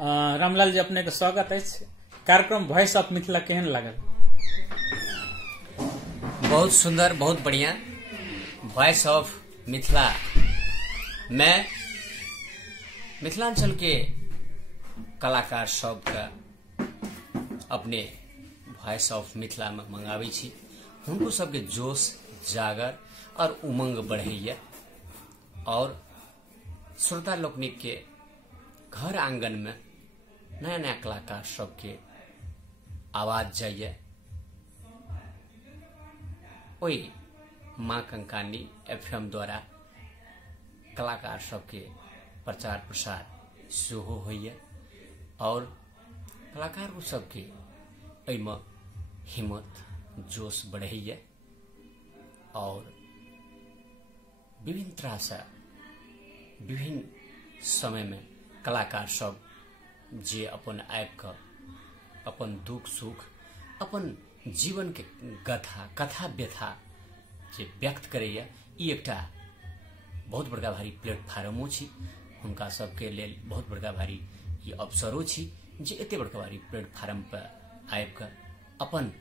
रामलाल जी अपने के स्वागत है। कार्यक्रम वॉइस ऑफ मिथिला केहन लागल? बहुत सुंदर, बहुत बढ़िया। वॉइस ऑफ मिथिला में मिथिलांचल के कलाकार सब का अपने वॉइस ऑफ मिथिला में मंगावे छी। उनको सबके जोश जागर और उमंग बढ़ैया और श्रोता लोकनिक के घर आंगन में नया नया कलाकार सबके आवाज जाइए। वही माँ कंकानी एफएम द्वारा कलाकार सबके प्रचार प्रसार सेहो होइए और कलाकार सबके एहिमे हिम्मत जोश बढ़ैए और विभिन्न तरह से विभिन्न समय में कलाकार सब जे अपन आबि कऽ अपन दुख सुख अपन जीवन के कथा व्यथा जे व्यक्त करैया, ई एकटा बहुत बड़का भारी प्लेटफॉर्मो छी। हुनका सबके लेल बहुत बड़का भारी ई अवसरो छी जे एते बड़का भारी प्लेटफॉर्म पर आबि कऽ अपन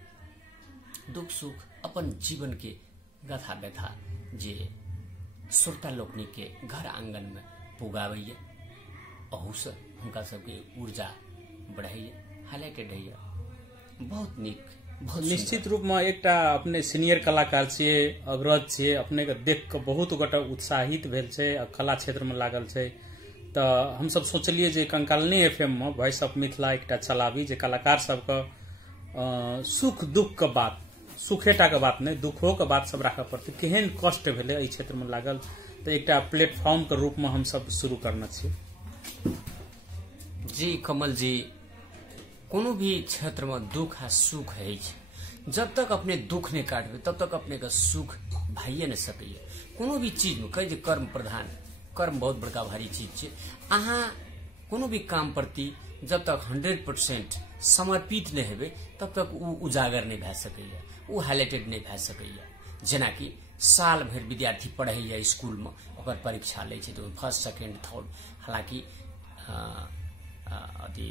दुख सुख अपन जीवन के कथा व्यथा जे श्रोता लोकनि के घर आंगन में पुगावैया, अहू से हुनका सबके ऊर्जा बढ़ैया, हाईलाइटेड है। बहुत नीक, बहुत निश्चित रूप में एकटा अपने सीनियर कलाकार छियै, अग्रज छियै, अपने के देख के बहुत गोटा उत्साहित भेल छै आ कला क्षेत्र में लागल छै। तो हम सब सोचलिए जे कंकालनी एफएम में वॉइस ऑफ मिथिला एकटा चलाबी जे कलाकार सबके सुख दुख के बात, सुखेटा के बात नहीं दुखों के बात सब राखऽ पड़ते, केहन कष्ट भेले एहि क्षेत्र में लागल, तो एकटा प्लेटफॉर्म के रूप में हम सब शुरू करना छियै। जी कमल जी, कोनो भी क्षेत्र में दुख आ सुख है। जब तक अपने दुख नहीं काटबे तब तक अपने का सुख भाइये नहीं सकैया। कोनो भी चीज में कहे कर्म प्रधान, कर्म बहुत बड़का भारी चीज छै। अहाँ कोनो भी काम प्रति जब तक 100% समर्पित नहीं हेबे तब तक उ उजागर नहीं भए सकैया, उ हाईलाइटेड नहीं भए सकैया। जेना कि साल भर विद्यार्थी पढ़ैया स्कूल में, ओकर परीक्षा ले छै तो फर्स्ट सेकेंड थर्ड, हालांकि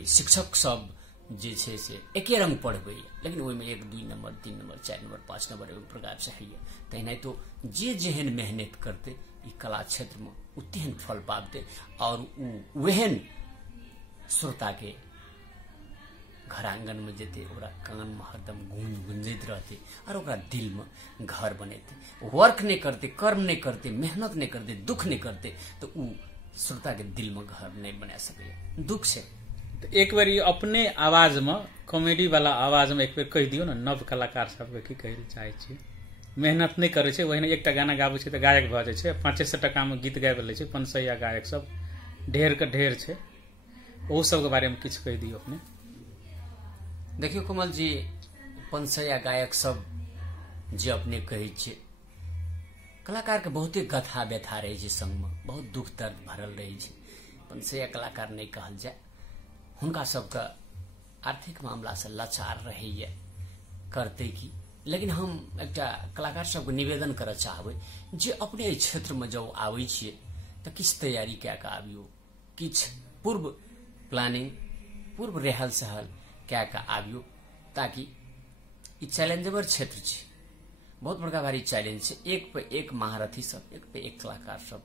शिक्षक सब जे छे से एके रंग पढ़बे, लेकिन ओहिमे 1 2 नंबर 3 नंबर 4 नंबर 5 नंबर एवं प्रकार से है। तहिना तो जे जेहन मेहनत करते ई कला क्षेत्र में उतेहन फल पाबते और वहन श्रोता के घर आंगन में जेते, ओकरा कान में हरदम गुंजैत रहते और ओकरा दिल में घर बनेते। वर्क नहीं करते, कर्म नहीं करते, मेहनत नहीं करते, दुख नहीं करते तो उ श्रोता के दिल में घर नहीं बना सके दुख से। तो एक बार अपने आवाज में, कॉमेडी वाला आवाज में एक बार कह दियो ना, नव कलाकार सबके की कहल चाहे छी। मेहनत नहीं करे छे, वही एकटा गाना गाबै छे तो गायक भ जाय छे, 500 टका में गीत गाबि लै छे, 500 गायक सब ढेर के ढेर छे। ओ सब के बारे में किछ कह दियो अपने। देखियो कमल जी, 500 गायक सब जे अपने कहे छे, कलाकार के बहुते कथा व्यथा रहे छे, संग में बहुत दुख दर्द भरल रहे छे। 500 कलाकार नहीं कहल जाए, हुनका सबका आर्थिक मामला से लाचार रहे करते की। लेकिन हम एकटा कलाकार सबके निवेदन करऽ चाहबै जे अपने क्षेत्र में जब आबै छियै तो किछ तैयारी कए कऽ आबियो, किछ पूर्व प्लानिंग, पूर्व रहल सहल कए कऽ आबियो, ताकि ई चैलेंजेबल क्षेत्र छै, बहुत बड़का भारी चैलेंज छै। एक पे एक महारथी सब, एक पे एक कलाकार सब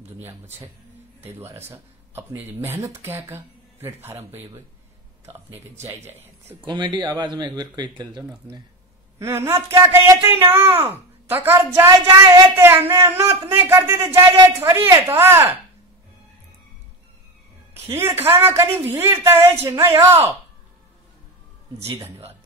दुनिया में छै। ताहि दुआरे से अपने मेहनत कए कऽ प्लेटफॉर्म पे एबै तो अपने के जाय है। कॉमेडी आवाज में एक बेर कह देल जाओ ना अपने। मेहनत क्या कहते ना तकर जाय हेते, मेहनत नहीं करते तो जाय थोड़ी है। तो खीर खाए में कनी भीड़ तो है ना यो। जी धन्यवाद।